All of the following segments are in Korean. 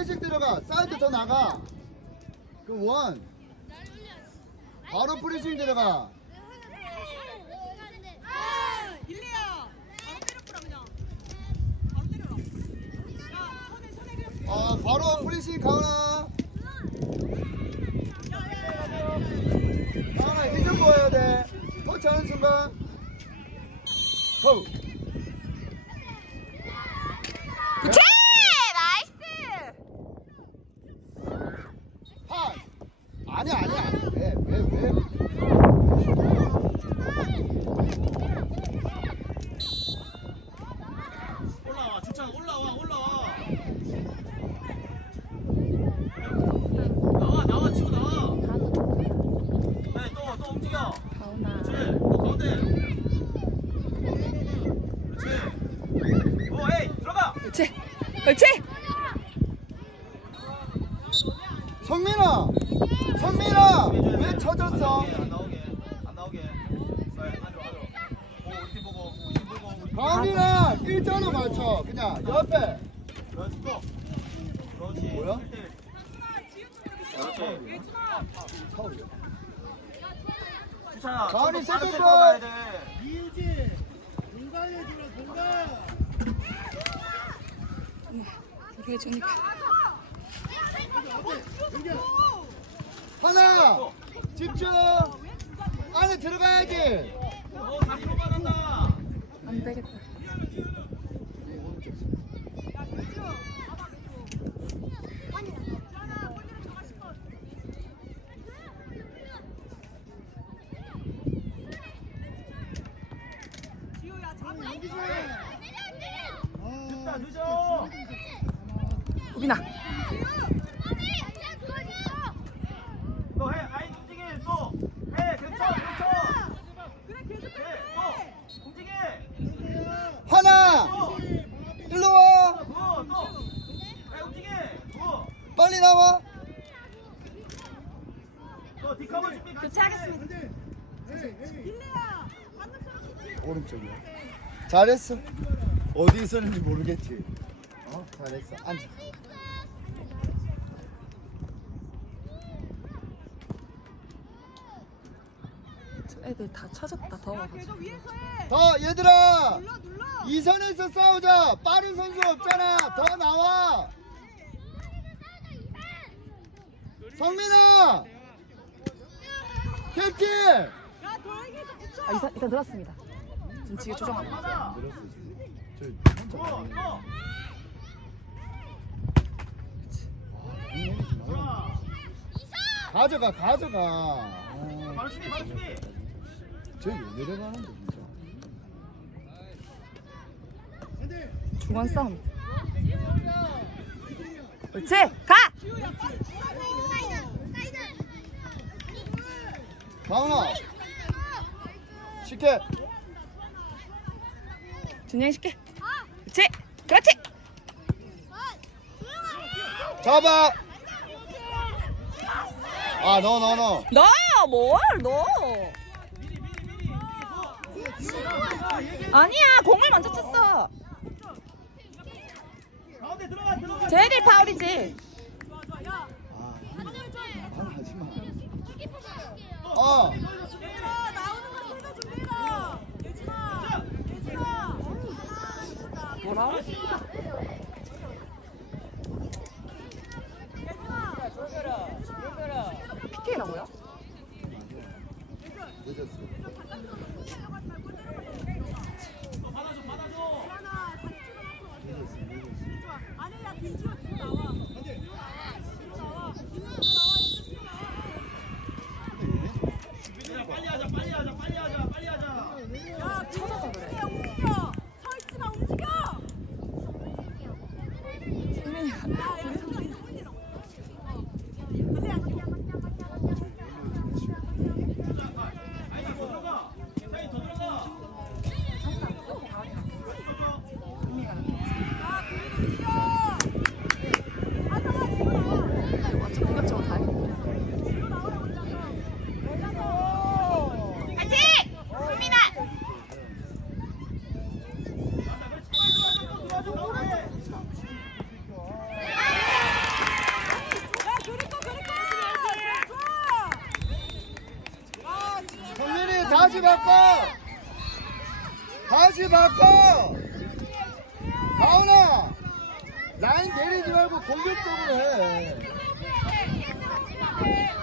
프레싱 들어가. 사이드 더 나가. 그 원. 바로 프레싱 들어가. 일리야 바로 프레싱 가은아. 가은아 힘좀 보여야 돼. 터치하는 순간. 호. 그치! 나이스! 파. 아니 아니 아니. 왜왜 왜? 올라와 주찬 올라와 올라와 나와 치고 나와 네또또 움직여 가훈아. 그렇지 또 가운데 그렇지 오 에이 들어가 그치? 그치? 성민아. 성민아 왜 쳐졌어? 안 나오게 안 나오게 네, 안줘 안줘 오 우리 팀 보고 우리 팀 보고 우리 팀 보고. 가은이랑 일자로 맞춰. 그냥 옆에. 그렇지 또 그렇지 뭐야? 그렇지 차올려. 주찬아 들어가야 돼. 이유진 공간해 주라 공간 이렇게 해주니까. 하나. 집중. 안에 들어가야지. 어안 되겠다. 지우야 잡아 여기서 늦다 늦어 우빈아. 너해 아이 움직여 또해 괜찮 괜찮 그래 계속 해또 움직여 하나. 일로 와. 또또해 움직여 또 빨리 나와. 너 디카볼 준비 같이 교체하겠습니다. 일리야 방금처럼 오른쪽이야. 잘했어. 어디 있었는지 모르겠지. 어, 잘했어. 앉아. 저 애들 다 더워가지고. 계속 위에서 해더 얘들아. 눌러 이선에서 싸우자. 빠른 선수 없잖아. 더 나와. 성민아. 캡틴. 아, 이상, 일단 들었습니다. 지금 지게 조정하고. 가져가 가져가. 어, 바로 수비 바로 수비 저기 왜 내려가는데 진짜. 중간 싸움. 그렇지! 가! 강아. 쉽게. 진행시켜. 그렇지! 그렇지! 잡아. 아, 너, 너, 너. 너! 뭘, 너! 아니야, 공을 먼저 쳤어. 쟤들 파울이지. 아, 아, 하지 마. 어. 얘들아 나오는 거 순서 준비해라 예진아 예진아 뭐라? 예진아 PK라고요? 늦었어. 받아줘 받아줘 하나 다리 찍어 놓고 와. 늦었어, 늦었어. 좋아 안에 야 김지호 뒤로 나와 뒤로 나와 뒤로 나와 야 빨리 하자 빨리 하자 빨리 하자 빨리 하자 야, 찾아서 그래. 움직여. 서 있지 마, 움직여. 다시 바꿔 가은아 라인 내리지 말고 공격적으로 해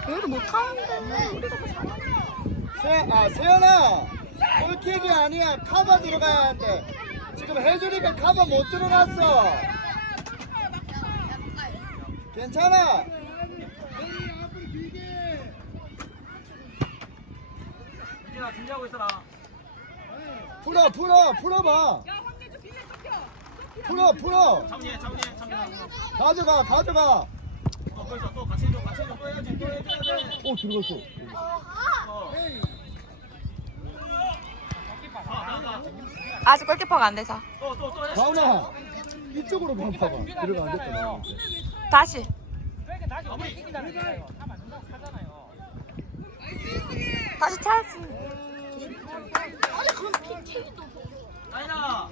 얘를 못하는데. 우리가 더 잘해. 세, 아 세연아! 골킥이 아니야. 카바 들어가야 하는데 지금 해주니까 카바 못 들어갔어. 괜찮아? 유진아 준비하고 있어라. 풀어 풀어 풀어봐. 풀어 풀어. 정리해 정리해 정리해. 가져가 가져가. 또 거기서 또 같이 해줘 같이 해줘 또 해야지 또 해줘야 돼. 오 들어갔어. 어. 아. 아직 골키퍼가 안 돼서. 가은아 이쪽으로 봐 봐봐 들어가 안 됐다 다시. 다시 차야지. 아니나.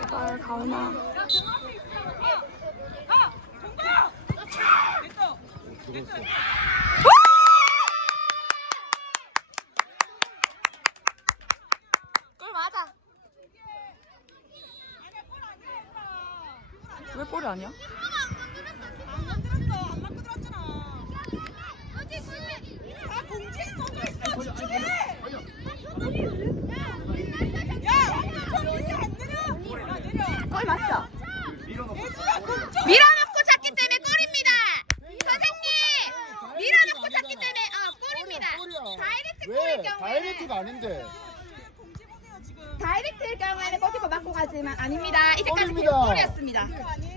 제발 가은아. 골 맞아. 왜 골이 아니야? 안 만들었어 안 맞고 들어왔잖아 아 공지에 써져 있어 집중해 야 황대주 빌려 안 내려 아 내려 골 맞죠? 예준아 공정 밀어넣고 찼기 때문에 골입니다. 선생님, 밀어넣고 찼기 때문에 어 골입니다. 다이렉트 골일 왜 경우에는 다이렉트가 아닌데 공지 보세요 지금 다이렉트일 경우에는 골키퍼 맞고 가지만 아닙니다. 이제까지 골입니다. 계속 골이었습니다.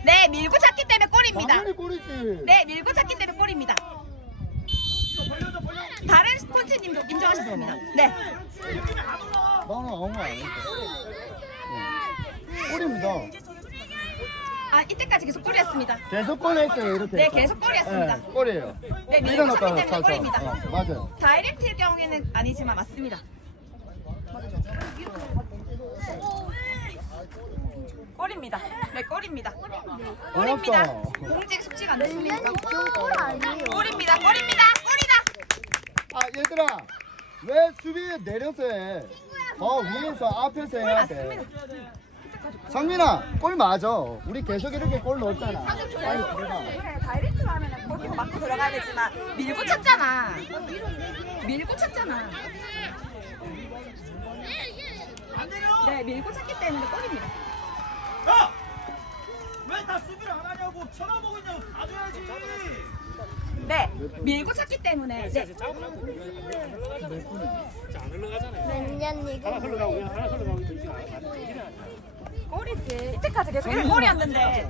네, 밀고 찼기 때문에 골입니다. 당연히 골이지 네, 밀고 찼기 때문에 골입니다. 다른 코치님도 인정하셨습니다. 네. 나는 아무 말 안 했어 어. 골입니다 아, 이때까지 계속 골이었습니다. 계속 골 했어요 이렇게 네. 계속 골이었습니다. 네, 골이에요 네, 밀고 찼기 때문에 차, 차. 골입니다. 어, 맞아요 다이렉트일 경우에는 아니지만 맞습니다. 골입니다. 네, 골입니다. 골입니다. 고맙다. 공직 숙지가 안 됐습니까? 골입니다. 골입니다. 골이다. 아 얘들아 왜 수비에 내려서 해? 더 위에서 앞에서 해야 돼 맞습니다. 상민아 골 맞아 우리 계속 이렇게 골 넣었잖아 빨리 들어가 그래, 다이렉트로 하면 골키퍼 맞고 들어가야 되지만 밀고 찼잖아. 밀고 찼잖아. 네, 밀고 찼기 때문에 골입니다. 야! 왜 다 수비를 안 하냐고 쳐다보고 있냐고 봐줘야지. 네, 밀고 찼기 때문에 네. 골이 지. 이때까지 계속 이렇게 골이었는데.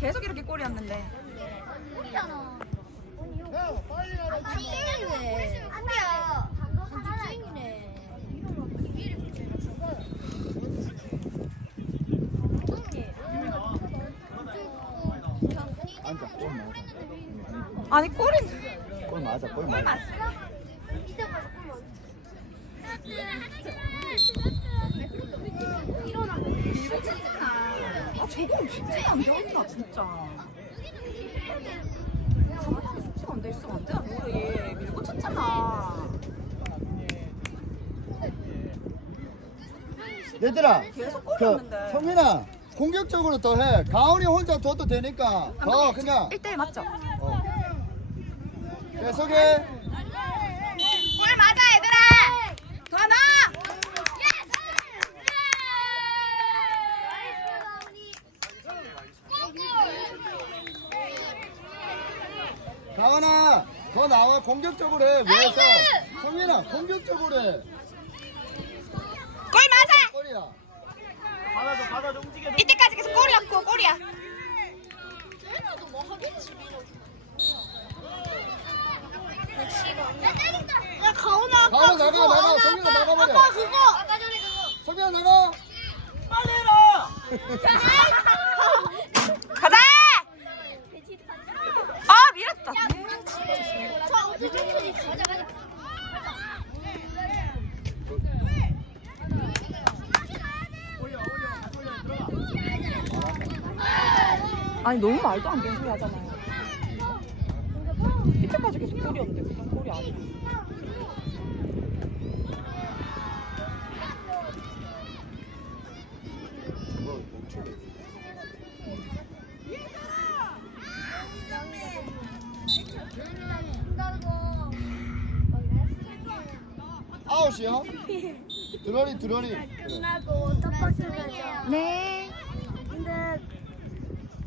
계속 이렇게. 야 빨리 가라. 앉아. 골 맞아. 아니 골이 골 맞아. 골 맞아. 밀고 찼잖아. 아 저거 숙제가 안 되었나 진짜. 가만히 숙제가 안돼 있으면 안 되나 뭐래 얘 밀고 찼잖아. 얘들아 계속 그. 성민아 공격적으로 더 해 가온이 혼자 둬도 되니까 더 그냥 1대1 맞죠? 어. 계속해 골 맞아 얘들아. 더 넣어. 가온아 더 나와. 공격적으로 해. 위에서. 성민아 공격적으로 해 골 맞아. 골이야 받아줘 받아줘 움직여. 이때까지 계속 골이었고 골이야. 야 가온아 가온아 나가 나가 성민아 나가버려 성민아 나가 빨리 해라. 가자! 아 밀었다. 올려 올려 올려 들어가. 아니 너무 말도 안 되는 소리 하잖아요. 이때까지 계속 골이었는데 무슨 골이 아니야. 아 웃이야? 드러리 드러리. 끝나고 떡볶이 가자. 네. 근데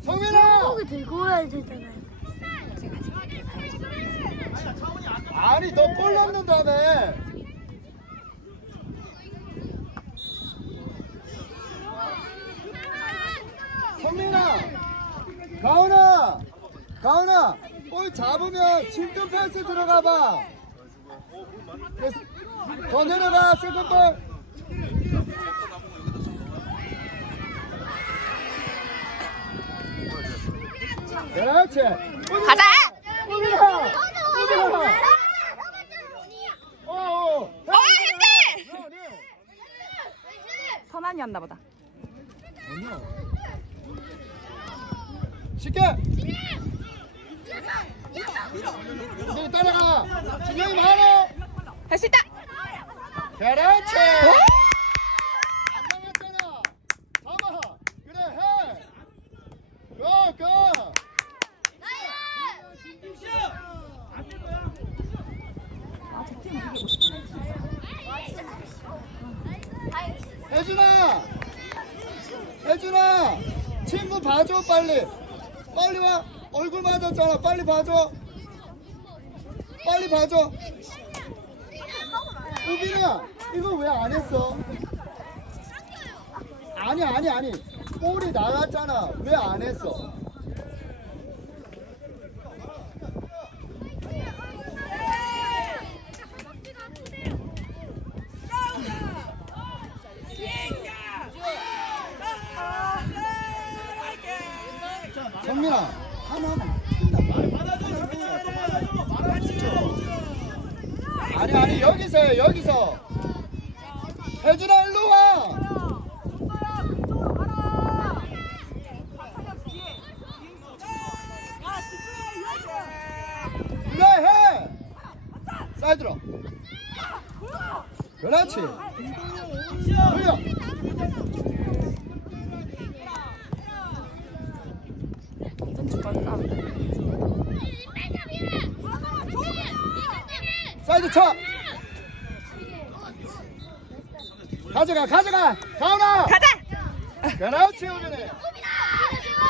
성민아! 떡볶이 들고 와야 되잖아요. 아니 너골 넣는다며. 성민아, 가은아, 가은아, 볼 잡으면 침투 패스 들어가 봐. 더 내려가 세컨볼. 그렇지. 가자! 우빈아, 우빈아. 어, 어. 어, 핸들! 선한이었나 보다. 아니야. 쉽게. 준영이 따라가. 준영이 많아. 할수 있다. 그렇지. 혜준아. 혜준아. 친구 봐줘 빨리. 빨리 와. 얼굴 맞았잖아. 빨리 봐줘. 빨리 봐줘. 우빈이야, 이거 왜 안 했어? 아니, 아니, 아니. 볼이 나갔잖아. 왜 안 했어? 정민아, 하나만. 아니, 아니, 여기서 해, 여기서. 혜준아, 일로 와. 그래, 해. 사이드로. 그렇지. 돌려. 완전 주발 싸움. 사이드 쳐. 가져가, 가져가. 가오나. 가자. 그렇지, 우빈이.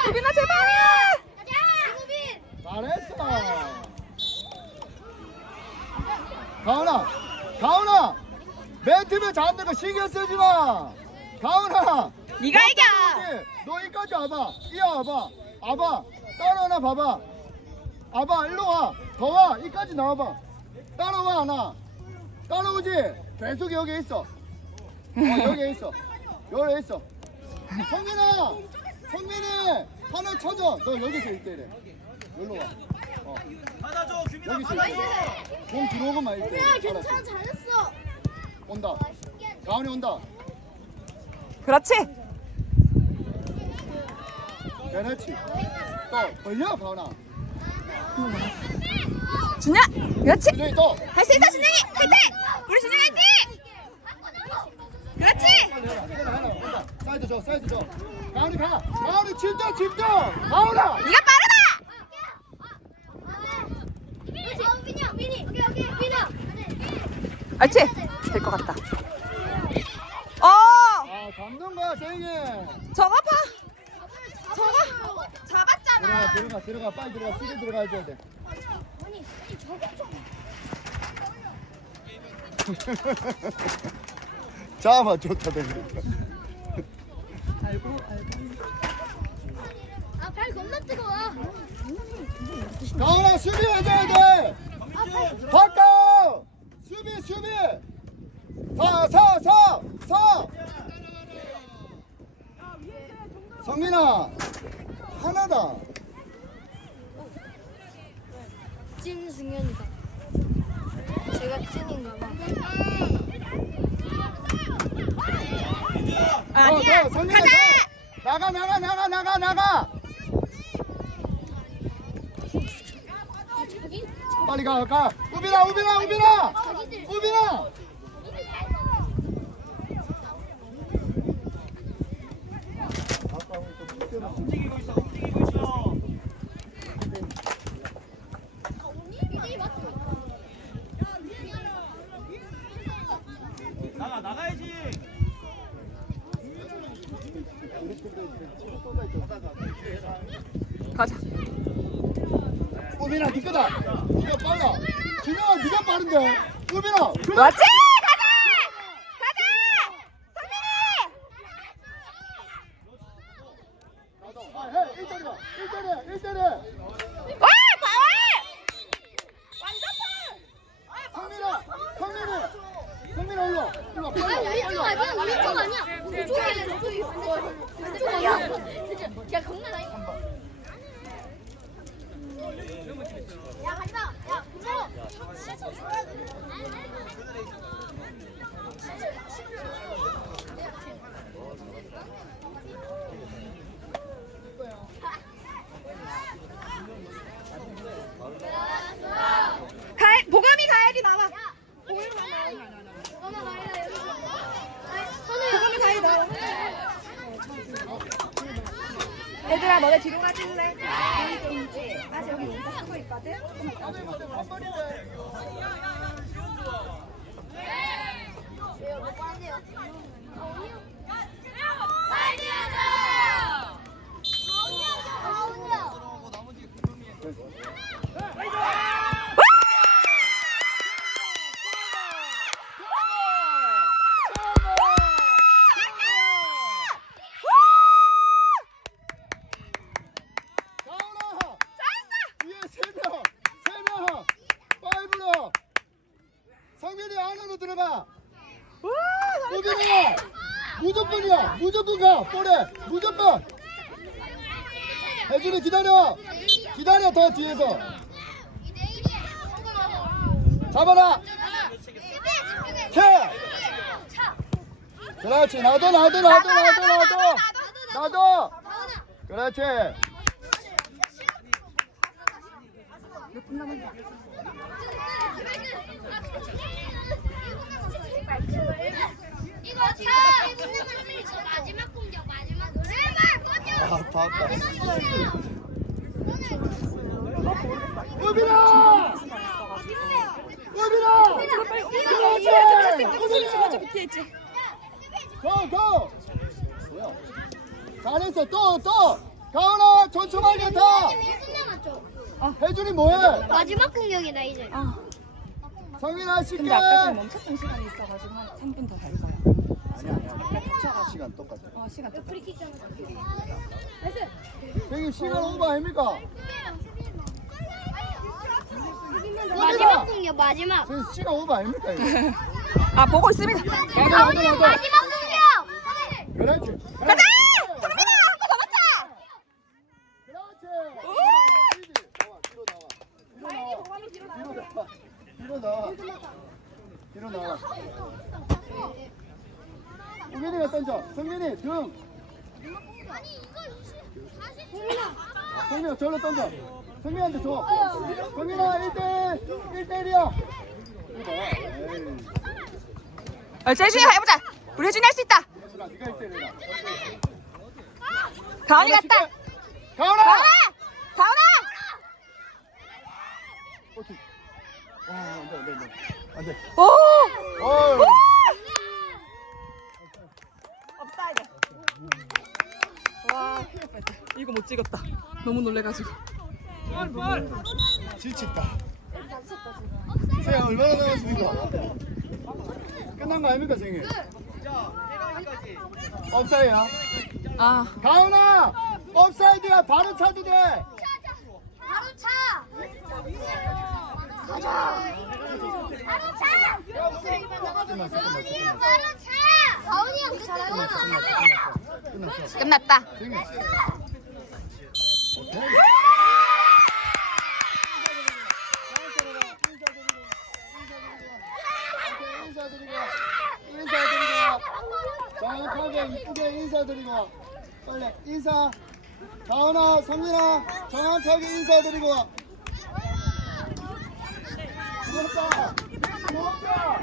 우빈아 제발. 잘했어. 가은아, 가은아, 멘트면 잡는 거 신경 쓰지 마. 가은아. 네가 너 이겨. 너 이까지 와봐. 이어 와봐. 와봐. 따라오나 봐봐. 와봐. 일로 와. 더 와. 이까지 나와봐. 따라와 하나. 따라오지. 계속 여기 있어. 어, 여기 있어. 여기 있어. 성민아, 성민이 하나 쳐줘. 너 여기서 1대1해. 여기로 와. 어. 받아줘 규민아 여기서 받아줘 1대1. 공 들어오고만 1대1. 괜찮아 잘했어. 온다. 가은이 온다. 그렇지. 그렇지. 또 벌려 가은아. 준야. 그렇지. 준영이 또. 할 수 있어 준영이. 화이팅. 우리 준영이 화이팅. 그렇지. 온다. 사이드 줘, 사이드 줘. 가은이 가. 가은이 집중, 집중. 가은아. 네가 빠르다! 알지? 될 것 같다. 어. 아, 잡는 거야, 세영이. 저거 봐. 저거 잡았잖아. 들어가, 들어가, 들어가. 빨리 들어가. 수비 들어가줘야 돼. 잠깐만, 좋다, 되니까. 아 발 겁나 뜨거워. 가은아, 수비 해줘야 돼. 바꿔! 수비, 수비! 서, 서, 서! 서! 성민아, 하나다. 찐 승현이다. 제가 찐인가 봐. 어, 어, 성민아, 가. 나가, 나가, 나가, 나가, 나가! 빨리 가, 가. 우빈아, 우빈아, 우빈아! 우빈아! 움직이고 있어 움직이고 있어 나가 나가야지 가자. 우빈아, 니 거다. 니가 빨라. 준영아, 니가 빠른데. 우빈아. 맞지? 해. 일대리야. 일대리야. 일대리야. 와! 과월! 성민아, 성민이. 성민아, 일로 와. 일로 와. 빨리 와. 아니 우리 빨리 쪽 와. 아니야 우리 쪽 아니야 저쪽이야 저쪽이 저쪽 아니야 야 겁나 야 가지마 야 무서워 가 보감이 가야지 나와. 엄마 말이야 여기 보감이 가야지 나와. 얘들아 너네 뒤로 가줄래? 나 여기 문자 쓰고 있거든. 가온아. 뒤에 세 명. 세 명. 파이브로. 성민이 안으로 들어가. 우빈아. 무조건이야. 무조건 가. 볼에. 무조건. 혜준이 기다려. 기다려 더 뒤에서. 잡아라. 캐. 그렇지. 나도 나도 나도 나도 나도. 나도. 그렇지. 이거 차 마지막 공격 마지막 제발 아, 다 왔다. 우빈아! 우빈아! 우빈아! 고! 고! 뭐야? 잘했어. 또! 또! 가은아! 1분 남았죠 혜준이 뭐해? 마지막 공격이다 이제 아 성민아 쉽게! 근데 아까 좀 멈췄던 시간이 있어가지고 한 3분 더갈 거야. 아니야 아니야. 시간 똑같아. 어 시간 잖아 형님 시간 오버 아닙니까? 마지막 공격 마지막 시간 오버 아닙니까? 이거? 아 보고 있습니다. 마지막 공격 그렇지. 가자! 성민아 한거 더 맞자! 그렇지. 나와, 뒤로 나와. 뒤로 나와. 뒤로 나와. 뒤로 나와. 우빈이가 던져. 성민이 등. 성민아 저로 던져. 성민한테 줘. 성민아 1대1 1대1이야. 어, 재준이 해보자. 우리 혜준이 할 수 있다. 얘들아 네가 1대1이야. 가은이 갔다. 가은아. 그렇지. 아, 안 돼, 안 돼, 안 돼. 안 돼. 오. 어이. 업사이드. 와, 큰일 날 뻔했다. 이거 못 찍었다. 너무 놀래가지고. 지쳤다. 세야 얼마나 남았습니까? 끝난 거 아닙니까 생일? 업사이야. 아, 가은아, 업사이드야. 바로 차도 돼. 바로 차 가자 바로 차 끝났어. 바로 차 가은이 형 잘하잖아 끝났어. 끝났다. 생일. 정확하게 이쁘게 인사드리고 빨리 인사 가은아 성민아 정확하게 인사드리고 좋았다. 좋았다.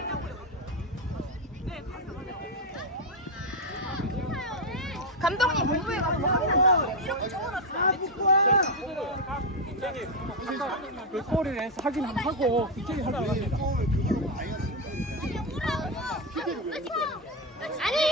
그 골을 확인 하고 빅쟁이 하라고 합니다. 아니